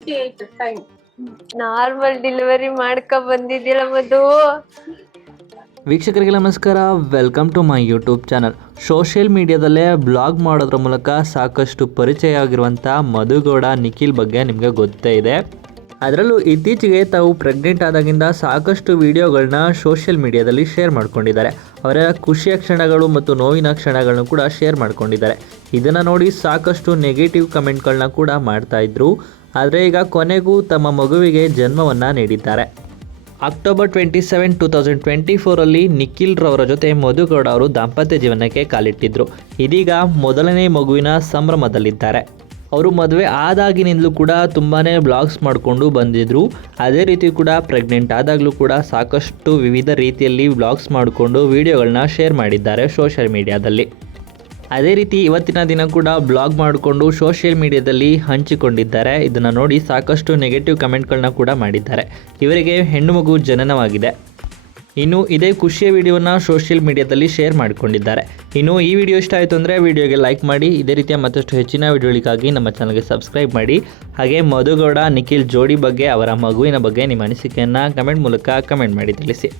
Time normal delivery ಮಾಡ್ಕೊ ಬಂದಿದ್ದಿಲ್ಲ ಮಧು. ವೀಕ್ಷಕರಿಗೆ ನಮಸ್ಕಾರ, welcome to my YouTube channel. Social ಮೀಡಿಯಾದಲ್ಲೇ ಬ್ಲಾಗ್ ಮಾಡೋದ್ರ ಮೂಲಕ ಸಾಕಷ್ಟು ಪರಿಚಯ ಆಗಿರುವಂಥ ಮಧುಗೌಡ ನಿಖಿಲ್ ಬಗ್ಗೆ ನಿಮಗೆ ಗೊತ್ತೇ ಇದೆ. ಅದರಲ್ಲೂ ಇತ್ತೀಚೆಗೆ ತಾವು ಪ್ರೆಗ್ನೆಂಟ್ ಆದಾಗಿಂದ ಸಾಕಷ್ಟು ವಿಡಿಯೋಗಳನ್ನ ಸೋಷಿಯಲ್ ಮೀಡಿಯಾದಲ್ಲಿ ಶೇರ್ ಮಾಡ್ಕೊಂಡಿದ್ದಾರೆ. ಅವರ ಖುಷಿಯ ಕ್ಷಣಗಳು ಮತ್ತು ನೋವಿನ ಕ್ಷಣಗಳನ್ನು ಕೂಡ ಶೇರ್ ಮಾಡ್ಕೊಂಡಿದ್ದಾರೆ. ಇದನ್ನು ನೋಡಿ ಸಾಕಷ್ಟು ನೆಗೆಟಿವ್ ಕಮೆಂಟ್ಗಳನ್ನ ಕೂಡ ಮಾಡ್ತಾಯಿದ್ರು. ಆದರೆ ಈಗ ಕೊನೆಗೂ ತಮ್ಮ ಮಗುವಿಗೆ ಜನ್ಮವನ್ನು ನೀಡಿದ್ದಾರೆ. ಅಕ್ಟೋಬರ್ 27, 2024 ನಿಖಿಲ್ ರವರ ಜೊತೆ ಮಧುಗೌಡ ಅವರು ದಾಂಪತ್ಯ ಜೀವನಕ್ಕೆ ಕಾಲಿಟ್ಟಿದ್ರು. ಇದೀಗ ಮೊದಲನೇ ಮಗುವಿನ ಸಂಭ್ರಮದಲ್ಲಿದ್ದಾರೆ. ಅವರು ಮದುವೆ ಆದಾಗಿನಿಂದಲೂ ಕೂಡ ತುಂಬಾ ಬ್ಲಾಗ್ಸ್ ಮಾಡಿಕೊಂಡು ಬಂದಿದ್ದರು. ಅದೇ ರೀತಿ ಕೂಡ ಪ್ರೆಗ್ನೆಂಟ್ ಆದಾಗಲೂ ಕೂಡ ಸಾಕಷ್ಟು ವಿವಿಧ ರೀತಿಯಲ್ಲಿ ಬ್ಲಾಗ್ಸ್ ಮಾಡಿಕೊಂಡು ವಿಡಿಯೋಗಳನ್ನ ಶೇರ್ ಮಾಡಿದ್ದಾರೆ ಸೋಷಿಯಲ್ ಮೀಡಿಯಾದಲ್ಲಿ. ಅದೇ ರೀತಿ ಇವತ್ತಿನ ದಿನ ಕೂಡ ಬ್ಲಾಗ್ ಮಾಡಿಕೊಂಡು ಸೋಷಿಯಲ್ ಮೀಡಿಯಾದಲ್ಲಿ ಹಂಚಿಕೊಂಡಿದ್ದಾರೆ. ಇದನ್ನು ನೋಡಿ ಸಾಕಷ್ಟು ನೆಗೆಟಿವ್ ಕಮೆಂಟ್ಗಳನ್ನ ಕೂಡ ಮಾಡಿದ್ದಾರೆ. ಇವರಿಗೆ ಹೆಣ್ಣು ಮಗು ಜನನವಾಗಿದೆ. ಇನ್ನು ಇದೇ ಖುಷಿಯ ವಿಡಿಯೋನ ಸೋಷಿಯಲ್ ಮೀಡಿಯಾದಲ್ಲಿ ಶೇರ್ ಮಾಡಿಕೊಂಡಿದ್ದಾರೆ. ಇನ್ನು ಈ ವಿಡಿಯೋ ಇಷ್ಟ ಆಯಿತು ಅಂದರೆ ವಿಡಿಯೋಗೆ ಲೈಕ್ ಮಾಡಿ. ಇದೇ ರೀತಿಯ ಮತ್ತಷ್ಟು ಹೆಚ್ಚಿನ ವಿಡಿಯೋಗಳಿಗಾಗಿ ನಮ್ಮ ಚಾನಲ್ಗೆ ಸಬ್ಸ್ಕ್ರೈಬ್ ಮಾಡಿ. ಹಾಗೆ ಮಧುಗೌಡ ನಿಖಿಲ್ ಜೋಡಿ ಬಗ್ಗೆ, ಅವರ ಮಗುವಿನ ಬಗ್ಗೆ ನಿಮ್ಮ ಅನಿಸಿಕೆಯನ್ನು ಕಮೆಂಟ್ ಮೂಲಕ ಕಮೆಂಟ್ ಮಾಡಿ ತಿಳಿಸಿ.